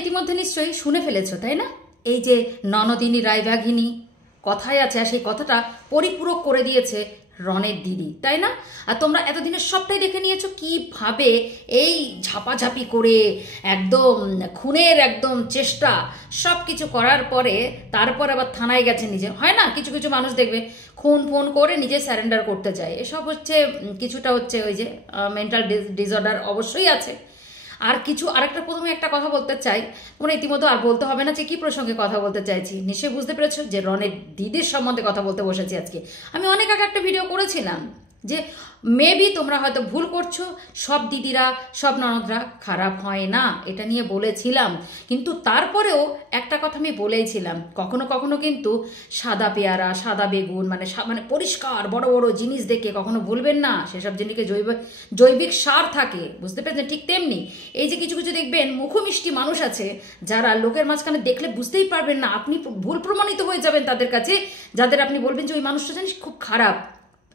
ইতিমধ্যে নিশ্চয়ই শুনে ফেলেছো, তাই না? এই যে ননদিনী রায়বাঘিনী কথায় আছে, আর সেই কথাটা পরিপূরক করে দিয়েছে রনের দিদি, তাই না? আর তোমরা এতদিনের সবটাই দেখে নিয়েছো কিভাবে এই ঝাপাঝাপি করে একদম খুনের একদম চেষ্টা সব কিছু করার পরে তারপর আবার থানায় গেছে নিজে। হয় না, কিছু কিছু মানুষ দেখবে খুন ফোন করে নিজে স্যারেন্ডার করতে চায়। এসব হচ্ছে কিছুটা হচ্ছে ওই যে মেন্টাল ডিসঅর্ডার অবশ্যই আছে। আর কিছু আরেকটা প্রথমে একটা কথা বলতে চাই, তোমরা ইতিমধ্যে আর বলতে হবে না যে কি প্রসঙ্গে কথা বলতে চাইছি, নিশ্চয়ই বুঝতে পেরেছো যে রনের দিদির সম্বন্ধে কথা বলতে বসেছি আজকে। আমি অনেক আগে একটা ভিডিও করেছিলাম যে মেবি তোমরা হয়তো ভুল করছো, সব দিদিরা সব ননদরা খারাপ হয় না, এটা নিয়ে বলেছিলাম। কিন্তু তারপরেও একটা কথা আমি বলেইছিলাম, কখনো কখনো কিন্তু সাদা পেয়ারা সাদা বেগুন মানে মানে পরিষ্কার বড় বড় জিনিস দেখে কখনো ভুলবেন না সেসব জিনিসকে জৈবিক সার থাকে, বুঝতে পেরেছেন? ঠিক তেমনি এই যে কিছু কিছু দেখবেন মুখমিষ্টি মানুষ আছে যারা লোকের মাঝখানে দেখলে বুঝতেই পারবেন না, আপনি ভুল প্রমাণিত হয়ে যাবেন তাদের কাছে, যাদের আপনি বলবেন যে ওই মানুষটা জানিস খুব খারাপ,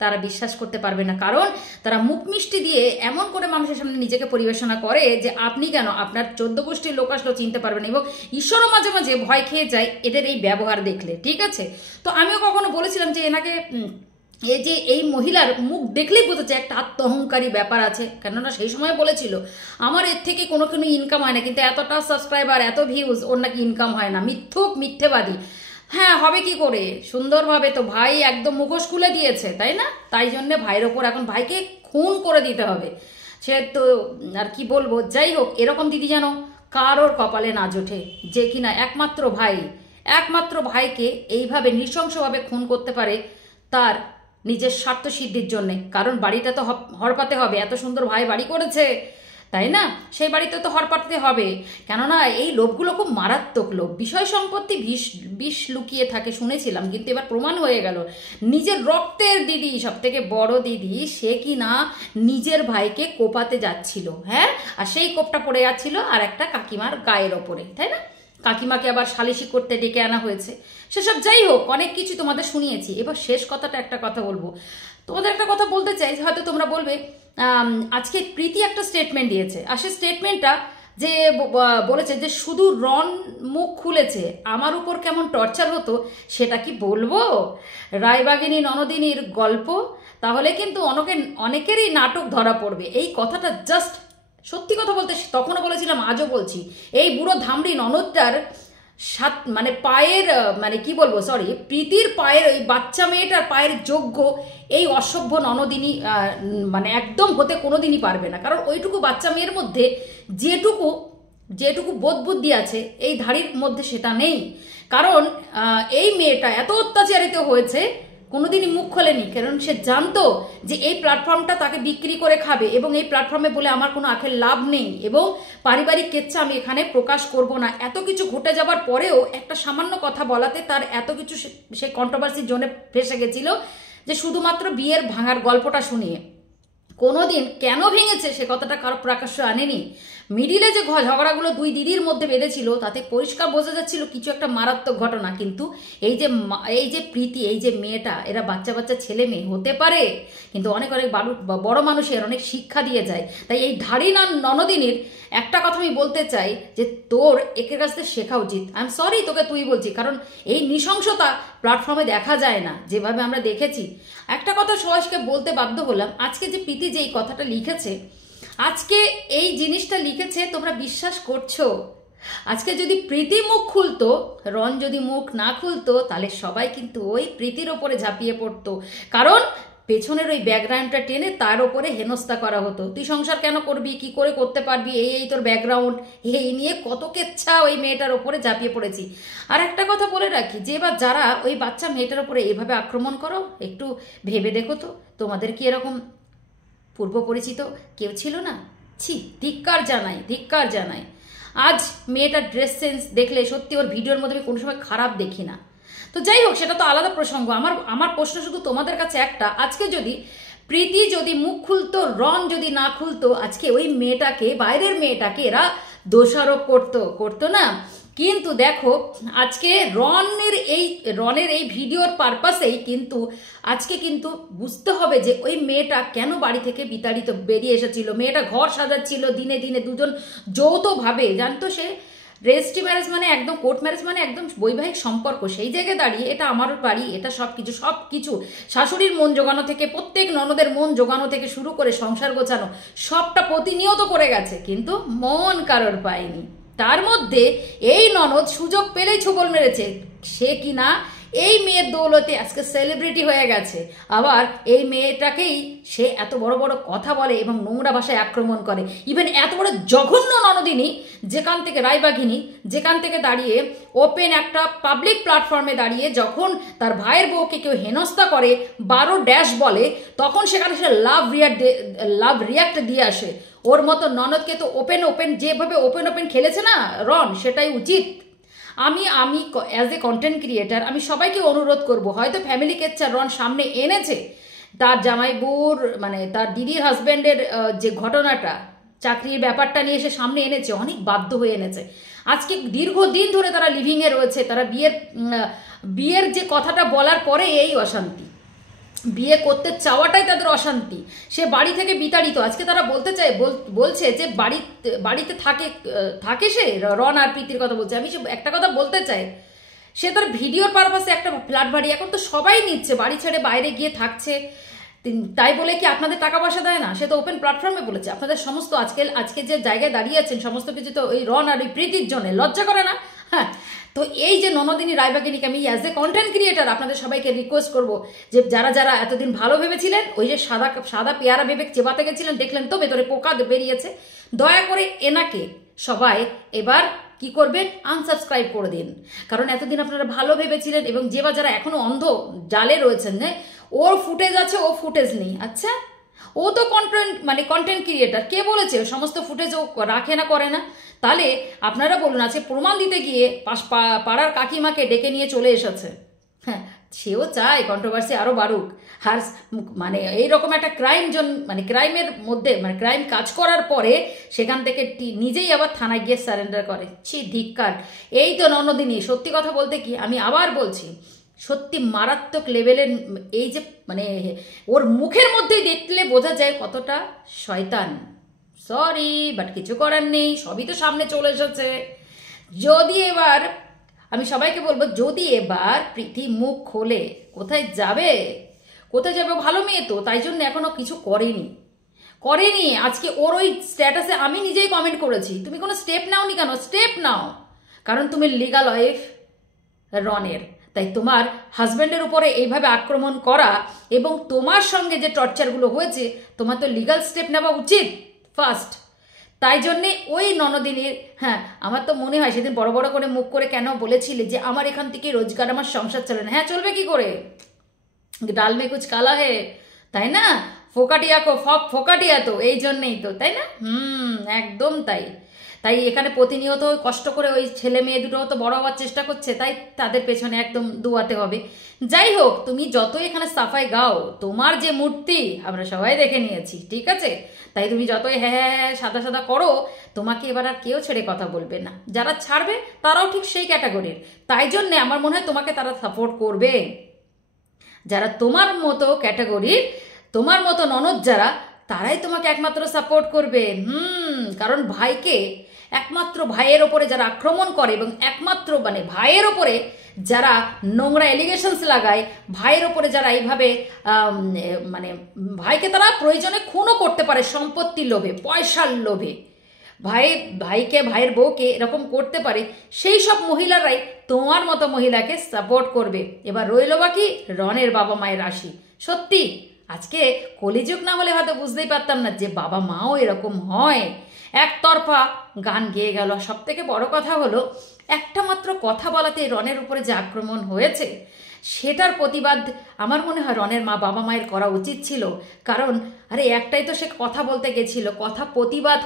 তারা বিশ্বাস করতে পারবে না। কারণ তারা মুখ মিষ্টি দিয়ে এমন করে মানুষের সামনে নিজেকে পরিবেশনা করে যে আপনি কেন, আপনার 14 গোষ্ঠীর লোক আসলেও চিনতে পারবেন, এবং ঈশ্বরও মাঝে মাঝে ভয় খেয়ে যায় এদের এই ব্যবহার দেখলে। ঠিক আছে, তো আমিও কখনো বলেছিলাম যে এনাকে এই যে এই মহিলার মুখ দেখলেই বোঝা যায় একটা আত্ম অহংকারী ব্যাপার আছে। কেননা সেই সময় বলেছিল আমার এর থেকে কোনো ইনকাম হয় না, কিন্তু এতটা সাবস্ক্রাইবার এত ভিউজ ওর নাকি ইনকাম হয় না, মিথ্যুক মিথ্যেবাদী। হ্যাঁ, হবে কি করে, সুন্দরভাবে তো ভাই একদম মুখোশ খুলে দিয়েছে, তাই না? তাই জন্যে ভাইয়ের ওপর এখন ভাইকে খুন করে দিতে হবে। সে তো আর কি বলবো, যাই হোক, এরকম দিদি যেন কারোর কপালে না জোটে যে কিনা একমাত্র ভাইকে এইভাবে নৃশংসভাবে খুন করতে পারে তার নিজের স্বার্থ সিদ্ধির জন্যে। কারণ বাড়িটা তো হড়পাতে হবে, এত সুন্দর ভাই বাড়ি করেছে, তাই না? সেই বাড়িতে তো হড়পাতে হবে। কেননা এই লোভগুলো খুব মারাত্মক লোভ, বিষয় সম্পত্তি বিষ লুকিয়ে থাকে শুনেছিলাম, কিন্তু এবার প্রমাণ হয়ে গেল নিজের রক্তের দিদি, সব থেকে বড় দিদি, সে কি না নিজের ভাইকে কোপাতে যাচ্ছিল। হ্যাঁ, আর সেই কোপটা পড়ে যাচ্ছিল আর একটা কাকিমার গায়ের ওপরে, তাই না? কাকিমাকে আবার সালিশি করতে ডেকে আনা হয়েছে। সেসব যাই হোক, অনেক কিছু তোমাদের শুনিয়েছি। এবার শেষ কথাটা একটা কথা বলবো, তোমাদের একটা কথা বলতে চাই। হয়তো তোমরা বলবে আজকে প্রীতি একটা স্টেটমেন্ট দিয়েছে, আর সেই স্টেটমেন্টটা যে বলেছে যে শুধু রন মুখ খুলেছে আমার উপর কেমন টর্চার হতো সেটা কি বলবো? রায়বাঘিনী ননদিনীর গল্প, তাহলে কিন্তু অনেকেরই নাটক ধরা পড়বে। এই কথাটা জাস্ট সত্যি কথা বলতে তখনও বলেছিলাম, আজও বলছি, এই বুড়ো ধামড়ি ননদটার মানে পায়ের মানে কি বলবো, সরি, প্রীতির পায়ের ওই বাচ্চা মেয়েটার পায়ের যোগ্য এই অসভ্য ননদিনী মানে একদম হতে কোনোদিনই পারবে না। কারণ ওইটুকু বাচ্চা মেয়ের মধ্যে যেটুকু বোধ বুদ্ধি আছে এই ধাড়ির মধ্যে সেটা নেই। কারণ এই মেয়েটা এত অত্যাচারিত হয়েছে কোনোদিনই মুখ খোলেনি, কারণ সে জানতো যে এই প্ল্যাটফর্মটা তাকে বিক্রি করে খাবে, এবং এই প্ল্যাটফর্মে বলে আমার কোনো আখের লাভ নেই, এবং পারিবারিক কেচ্ছা আমি এখানে প্রকাশ করব না। এত কিছু ঘটে যাবার পরেও একটা সামান্য কথা বলাতে তার এত কিছু সে কন্ট্রোভার্সির জন্য ফেসে গেছিল, যে শুধুমাত্র বিয়ের ভাঙার গল্পটা শুনিয়ে। কোনোদিন কেন ভেঙেছে সে কথাটা কারো প্রকাশ্য আনেনি। মিডিলে যে ঝগড়াগুলো দুই দিদির মধ্যে বেঁধেছিল তাতে পরিষ্কার বোঝা যাচ্ছিল কিছু একটা মারাত্মক ঘটনা। কিন্তু এই যে প্রীতি, এই যে মেয়েটা, এরা বাচ্চা ছেলে মেয়ে হতে পারে, কিন্তু অনেক বড় মানুষের অনেক শিক্ষা দিয়ে যায়। তাই এই ধাড়ি ননদিনীর একটা কথা আমি বলতে চাই যে তোর একের কাছ থেকে শেখা উচিত। আই এম সরি তোকে তুই বলছি, কারণ এই নৃশংসতা প্ল্যাটফর্মে দেখা যায় না যেভাবে আমরা দেখেছি। একটা কথা সবাইকে বলতে বাধ্য হলাম, আজকে যে প্রীতি যে এই কথাটা লিখেছে, আজকে এই জিনিসটা লিখেছে, তোমরা বিশ্বাস করছো? আজকে যদি প্রীতি মুখ খুলতো, রন যদি মুখ না খুলতো, তাহলে সবাই কিন্তু ওই প্রীতির ওপরে ঝাঁপিয়ে পড়তো। কারণ পেছনের ওই ব্যাকগ্রাউন্ডটা টেনে তার ওপরে হেনস্থা করা হতো। তুই সংসার কেন করবি, কি করে করতে পারবি, এই তোর ব্যাকগ্রাউন্ড, এই নিয়ে কত কেচ্ছা ওই মেয়েটার ওপরে ঝাঁপিয়ে পড়েছি। আর একটা কথা বলে রাখি, যে এবার যারা ওই বাচ্চা মেয়েটার ওপরে এইভাবে আক্রমণ করো, একটু ভেবে দেখো তো তোমাদের কি এরকম পূর্ব পরিচিত কেউ ছিল না? ছি, ধিক্কার জানাই। আজ মেয়েটার ড্রেস সেন্স দেখলে সত্যি ওর ভিডিওর মধ্যে আমি কোনো সময় খারাপ দেখি না। তো যাই হোক, সেটা তো আলাদা প্রসঙ্গ। আমার প্রশ্ন শুধু তোমাদের কাছে একটা, আজকে যদি প্রীতি যদি মুখ খুলতো, রন যদি না খুলতো, আজকে ওই মেয়েটাকে, বাইরের মেয়েটাকে এরা দোষারোপ করতো না। কিন্তু দেখো আজকে রনের এই ভিডিওর পারপাসেই কিন্তু আজকে কিন্তু বুঝতে হবে যে ওই মেয়েটা কেন বাড়ি থেকে বিতাড়িত বেরিয়ে এসেছিল। মেয়েটা ঘর সাজাচ্ছিল দিনে দিনে, দুজন যৌথভাবে, জানতো সে রেজিস্ট্রি ম্যারেজ মানে একদম, কোর্ট ম্যারেজ মানে একদম বৈবাহিক সম্পর্ক। সেই জায়গায় দাঁড়িয়ে এটা আমার বাড়ি, এটা সব কিছু শাশুড়ির মন জোগানো থেকে, প্রত্যেক ননদের মন জোগানো থেকে শুরু করে সংসার গোছানো সবটা প্রতিনিয়ত করে গেছে, কিন্তু মন কারোর পায়নি। তার মধ্যে এই ননদ সুযোগ পেলেই ছোবল মেরেছে। সে কিনা এই মেয়ের দৌলতে আজকে সেলিব্রিটি হয়ে গেছে। আবার এই মেয়েটাকেই সে এত বড় বড় কথা বলে এবং নোংরা ভাষায় আক্রমণ করে। ইভেন এত বড় জঘন্য ননদিনী, যেখান থেকে রায়বাঘিনী, যেখান থেকে দাঁড়িয়ে ওপেন একটা পাবলিক প্ল্যাটফর্মে দাঁড়িয়ে যখন তার ভাইয়ের বউকে কেউ হেনস্থা করে, 12 বলে, তখন সেখানে সে লাভ রিয়াক্ট দিয়ে আসে। ওর মতো ননদকে তো ওপেন যেভাবে ওপেন খেলেছে না রন, সেটাই উচিত। আমি অ্যাজ এ কন্টেন্ট ক্রিয়েটার আমি সবাইকে অনুরোধ করব, হয়তো ফ্যামিলি কেচ্চার রন সামনে এনেছে, তার জামাইবুর মানে তার দিদির হাজব্যান্ডের যে ঘটনাটা, চাকরির ব্যাপারটা নিয়ে সে সামনে এনেছে, অনেক বাধ্য হয়ে এনেছে। আজকে দীর্ঘদিন ধরে তারা লিভিংয়ে রয়েছে, তারা বিয়ের যে কথাটা বলার পরে এই অশান্তি, বিয়ে করতে চাওয়াটাই তাদের অশান্তি। সে বাড়ি থেকে বিতাড়িত। আজকে তারা বলছে যে বাড়িতে থাকে সে, রন আর প্রীতির কথা বলছে। আমি একটা কথা বলতে চাই, সে তার ভিডিওর পারপাসে একটা ফ্ল্যাট বাড়ি এখন তো সবাই নিচ্ছে, বাড়ি ছেড়ে বাইরে গিয়ে থাকছে, তাই বলে কি আপনাদের টাকা পয়সা দেয় না? সে তো ওপেন প্ল্যাটফর্মে বলেছে। আপনাদের সমস্ত আজকে যে জায়গায় দাঁড়িয়ে আছেন সমস্ত কিছু তো ওই রন আর ওই প্রীতির জন্য, লজ্জা করে না? হ্যাঁ, তো এই যে ননদিনী রায়বাঘিনীকে আমি অ্যাজ এ কন্টেন্ট ক্রিয়েটার আপনাদের সবাইকে রিকোয়েস্ট করব যে যারা এতদিন ভালো ভেবেছিলেন, ওই যে সাদা পেয়ারা ভেবে চেবাতে গেছিলেন, দেখলেন তো ভেতরে পোকা বেরিয়েছে, দয়া করে এনাকে সবাই এবার কি করবেন, আনসাবস্ক্রাইব করে দিন। কারণ এতদিন আপনারা ভালো ভেবেছিলেন এবং যারা এখনো অন্ধ জালে রয়েছেন, ওর ফুটেজ আছে, ও ফুটেজ নেই। আচ্ছা, ও তো কন্টেন্ট ক্রিয়েটার, কে বলেছে সমস্ত ফুটেজ ও রাখে না, করে না? তাহলে আপনারা বলুন, আজকে প্রমাণ দিতে গিয়ে পাড়ার কাকিমাকে ডেকে নিয়ে চলে এসেছে। হ্যাঁ, সেও চায় কন্ট্রোভার্সি আরও বাড়ুক। আর মানে এইরকম একটা ক্রাইমের মধ্যে ক্রাইম কাজ করার পরে সেখান থেকে নিজেই আবার থানায় গিয়ে সারেন্ডার করে। ছি, ধিক্কার। এই তো ননদিনী, সত্যি কথা বলতে কি, আমি আবার বলছি, সত্যি মারাত্মক লেভেলের। এই যে ওর মুখের মধ্যেই দেখলে বোঝা যায় কতটা শয়তান। সরি, বাট কিছু করার নেই, সবই তো সামনে চলে এসেছে। যদি এবার আমি সবাইকে বলবো, যদি এবার প্রীতি মুখ খোলে, কোথায় যাবে? ভালো মেয়ে তো, তাই জন্য এখনো কিছু করেনি। আজকে ওর ওই স্ট্যাটাসে আমি নিজেই কমেন্ট করেছি, তুমি কোনো স্টেপ নাওনি কেন? স্টেপ নাও, কারণ তুমি লিগাল ওয়াইফ রনের। তাই তোমার হাজব্যান্ডের উপরে এইভাবে আক্রমণ করা এবং তোমার সঙ্গে যে টর্চারগুলো হয়েছে, তোমার তো লিগাল স্টেপ নেওয়া উচিত ফার্স্ট। তাই জন্যে ওই ননদিনীর, হ্যাঁ, আমার তো মনে হয় সেদিন বড় বড় করে মুখ করে কেন বলেছিলে যে আমার এখান থেকে রোজগার, আমার সংসার চলে না। হ্যাঁ, চলবে কি করে? ডাল মে কুচ কালা হে, তাই না? ফোকাটিয়া তো এই জন্যেই তো, তাই না? একদম তাই এখানে প্রতিনিয়ত কষ্ট করে ওই ছেলে মেয়ে দুটো তো বড় হওয়ার চেষ্টা করছে, তাই তাদের পেছনে একদম দুয়াতে হবে। যাই হোক, তুমি যত এখানে সাফাই গাও, তোমার যে মূর্তি আমরা সবাই দেখে নিয়েছি, ঠিক আছে? তাই তুমি যতই হ্যাঁ সাদা করো, তোমাকে এবার আর কেউ ছেড়ে কথা বলবে না। যারা ছাড়বে তারাও ঠিক সেই ক্যাটাগরির। তাই জন্যে আমার মনে হয় তোমাকে তারা সাপোর্ট করবে। যারা তোমার মতো ক্যাটাগরির, তোমার মতো ননদ যারা, তারাই তোমাকে একমাত্র সাপোর্ট করবে। কারণ একমাত্র ভাইয়ের ওপরে যারা আক্রমণ করে এবং একমাত্র ভাইয়ের ওপরে যারা নোংরা এলিগেশনস লাগায়, ভাইয়ের ওপরে যারা এইভাবে ভাইকে তারা প্রয়োজনে খুনও করতে পারে সম্পত্তির লোভে, পয়সার লোভে, ভাইয়ের বউকে এরকম করতে পারে, সেই সব মহিলারাই তোমার মতো মহিলাকে সাপোর্ট করবে। এবার রইল বাকি রনের বাবা মায়ের রাশি। সত্যি আজকে কলিযুগ না হলে হয়তো বুঝতেই পারতাম না যে বাবা মাও এরকম হয়। একতরফা গান গেয়ে গেল। সব থেকে বড় কথা হলো, একটা মাত্র কথা বলাতে রনের উপরে যে আক্রমণ হয়েছে, সেটার প্রতিবাদ আমার মনে হয় রনের বাবা মায়ের করা উচিত ছিল। কারণ আরে একটাই তো সে কথা বলতে গেছিল, কথা প্রতিবাদ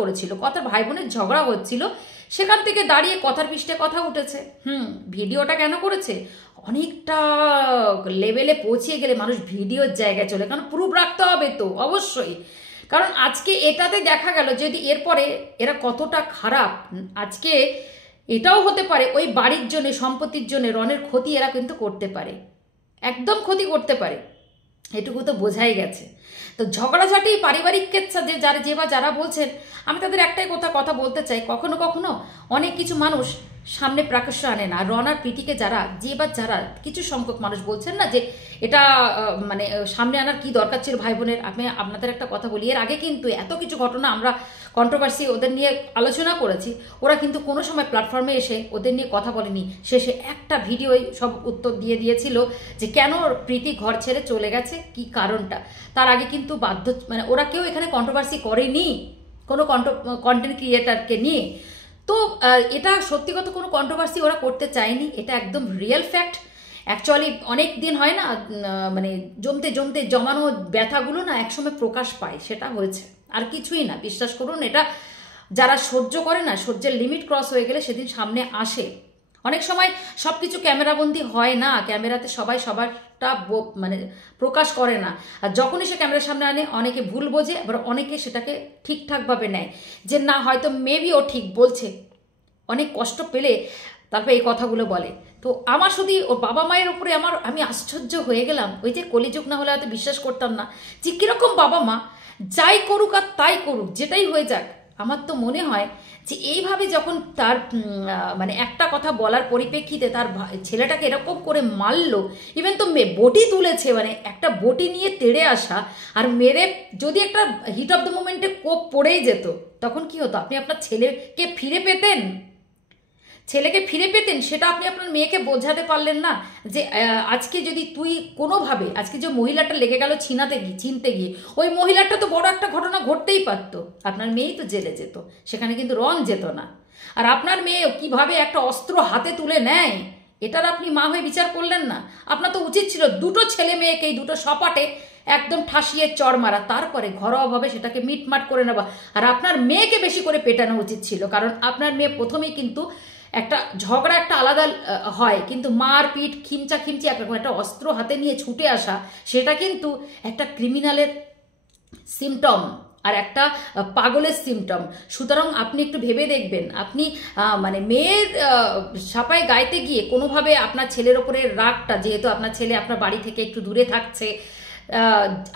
করেছিল, কথা ভাই বোনের ঝগড়া হচ্ছিল, সেখান থেকে দাঁড়িয়ে কথার পৃষ্ঠে কথা উঠেছে। ভিডিওটা কেন করেছে? অনেকটা লেভেলে পৌঁছিয়ে গেলে মানুষ ভিডিওর জায়গায় চলে, কারণ প্রুফ রাখতে হবে তো অবশ্যই। কারণ আজকে এটাতে দেখা গেল যদি এরপরে এরা কতটা খারাপ, আজকে এটাও হতে পারে ওই বাড়ির জন্য, সম্পত্তির জন্য রনের ক্ষতি এরা কিন্তু করতে পারে, একদম ক্ষতি করতে পারে, এটুকু তো বোঝাই গেছে। তো ঝগড়াঝাটি পারিবারিক কেচ্ছা যে যারা বলছেন, আমি তাদের একটাই কথা বলতে চাই, কখনো কখনো অনেক কিছু মানুষ সামনে প্রকাশ্য আনে না। রনার প্রীতিকে যারা কিছু সংখ্যক মানুষ বলছেন না যে এটা মানে সামনে আনার কি দরকার ছিল ভাই বোনের। আমি আপনাদের একটা কথা বলি, এর আগে কিন্তু এত কিছু ঘটনা আমরা কন্ট্রোভার্সি ওদের নিয়ে আলোচনা করেছি, ওরা কিন্তু কোনো সময় প্ল্যাটফর্মে এসে ওদের নিয়ে কথা বলেনি। শেষে একটা ভিডিওই সব উত্তর দিয়েছিল যে কেন প্রীতি ঘর ছেড়ে চলে গেছে, কি কারণটা। তার আগে কিন্তু মানে ওরা কেউ এখানে কন্ট্রোভার্সি করেনি কোনো কন্টেন্ট ক্রিয়েটারকে নিয়ে। তো এটা সত্যিগত কোনো কন্ট্রোভার্সি ওরা করতে চায়নি, এটা একদম রিয়েল ফ্যাক্ট। অ্যাকচুয়ালি অনেক দিন হয় না, মানে জমতে জমানো ব্যথাগুলো না একসময় প্রকাশ পায়, সেটা হয়েছে, আর কিছুই না। বিশ্বাস করুন, এটা যারা সহ্য করে না, সহ্যের লিমিট ক্রস হয়ে গেলে সেদিন সামনে আসে। অনেক সময় সব কিছু ক্যামেরাবন্দি হয় না, ক্যামেরাতে সবাই সবারটা মানে প্রকাশ করে না। আর যখনই সে ক্যামেরার সামনে আনে, অনেকে ভুল বোঝে, আবার অনেকে সেটাকে ঠিকঠাকভাবে নেয় যে না, হয়তো মেবি ও ঠিক বলছে। অনেক কষ্ট পেলে তারপর এই কথাগুলো বলে। তো আমার শুধু ওর বাবা মায়ের উপরে আমি আশ্চর্য হয়ে গেলাম। ওই যে কলিযুগ না হলে হয়তো বিশ্বাস করতাম না যে কীরকম বাবা মা, যাই করুক আর তাই করুক, যেটাই হয়ে যাক। আমার তো মনে হয় যে এইভাবে যখন তার মানে একটা কথা বলার পরিপ্রেক্ষিতে তার ছেলেটাকে এরকম করে মারলো, ইভেন তো বটি তুলেছে, মানে একটা বটি নিয়ে তেড়ে আসা আর মেরে, যদি একটা হিট অফ দ্য মোমেন্টে কোপ পড়েই যেত তখন কি হতো? আপনি আপনার ছেলেকে ফিরে পেতেন, সেটা আপনি আপনার মেয়েকে বোঝাতে পারলেন না যে আজকে যদি তুই কোনোভাবে, আজকে যে মহিলাটা লেগে গেল চিনতে গিয়ে, ওই মহিলাটা তো বড় একটা ঘটনা ঘটতেই পারতো, আপনার মেয়েই তো জেলে যেত, সেখানে কিন্তু রন যেত না। আর আপনার মেয়ে কিভাবে একটা অস্ত্র হাতে তুলে নেয়, এটার আপনি মা হয়ে বিচার করলেন না? আপনার তো উচিত ছিল দুটো ছেলে মেয়েকে এই দুটো সপাটে একদম ঠাসিয়ে চড় মারা, তারপরে ঘরোয়াভাবে সেটাকে মিটমাট করে নেওয়া। আর আপনার মেয়েকে বেশি করে পেটানো উচিত ছিল, কারণ আপনার মেয়ে প্রথমেই কিন্তু একটা ঝগড়া একটা আলাদা হয়, কিন্তু মারপিট খিমচি একরকম, একটা অস্ত্র হাতে নিয়ে ছুটে আসা, সেটা কিন্তু একটা ক্রিমিনালের সিমটম আর একটা পাগলের সিমটম। সুতরাং আপনি একটু ভেবে দেখবেন, আপনি মানে মেয়ের সাপাই গাইতে গিয়ে কোনোভাবে আপনার ছেলের ওপরে রাগটা, যেহেতু আপনার ছেলে আপনার বাড়ি থেকে একটু দূরে থাকছে,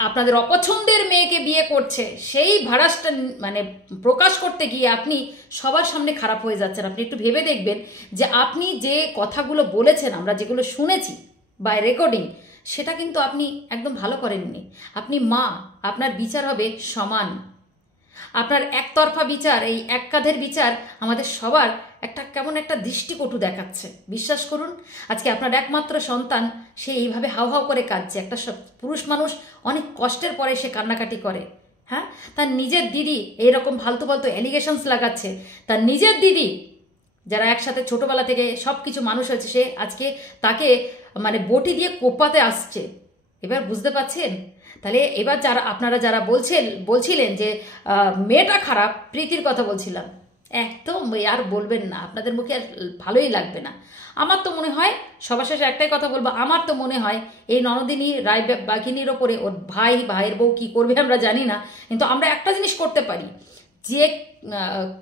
আপনাদের অপছন্দের মেয়েকে বিয়ে করছে, সেই ভাড়াসটা মানে প্রকাশ করতে গিয়ে আপনি সবার সামনে খারাপ হয়ে যাচ্ছেন। আপনি একটু ভেবে দেখবেন যে আপনি যে কথাগুলো বলেছেন, আমরা যেগুলো শুনেছি বাই রেকর্ডিং, সেটা কিন্তু আপনি একদম ভালো করেননি। আপনি মা, আপনার বিচার হবে সমান। আপনার একতরফা বিচার, এই এক কাঁধের বিচার আমাদের সবার একটা কেমন একটা দৃষ্টিকটু দেখাচ্ছে। বিশ্বাস করুন, আজকে আপনার একমাত্র সন্তান, সে এইভাবে হাউ হাউ করে কাঁদছে। একটা পুরুষ মানুষ অনেক কষ্টের পরে সে কান্নাকাটি করে, হ্যাঁ? তার নিজের দিদি এইরকম ফালতু অ্যালিগেশনস লাগাচ্ছে, তার নিজের দিদি যারা একসাথে ছোটবেলা থেকে সব কিছু মানুষ হয়েছে, সে আজকে তাকে মানে বটি দিয়ে কোপাতে আসছে। এবার বুঝতে পারছেন? তাহলে এবার আপনারা যারা বলছিলেন যে মেয়েটা খারাপ, প্রীতির কথা বলছিলাম, একদম আর বলবেন না, আপনাদের মুখে আর ভালোই লাগবে না। আমার তো মনে হয়, সবার শেষে একটাই কথা বলবো, আমার তো মনে হয় এই ননদিনী রায়বাঘিনীর ওপরে ওর ভাইয়ের বউ কি করবে আমরা জানি না, কিন্তু আমরা একটা জিনিস করতে পারি, যে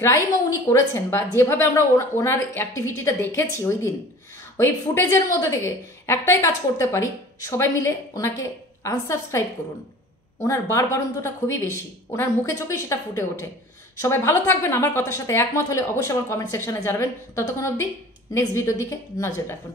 ক্রাইমও উনি করেছেন বা যেভাবে আমরা ওনার অ্যাক্টিভিটিটা দেখেছি ওই দিন, ওই ফুটেজের মধ্যে থেকে একটাই কাজ করতে পারি, সবাই মিলে ওনাকে আনসাবস্ক্রাইব করুন। ওনার বাড়বাড়ন্তটা খুবই বেশি, ওনার মুখে চোখেই সেটা ফুটে ওঠে। সবাই ভালো থাকবেন, আমার কথার সাথে একমত হলে অবশ্যই আমার কমেন্ট সেকশনে জানাবেন। ততক্ষণ অবধি নেক্সট ভিডিওর দিকে নজর রাখুন।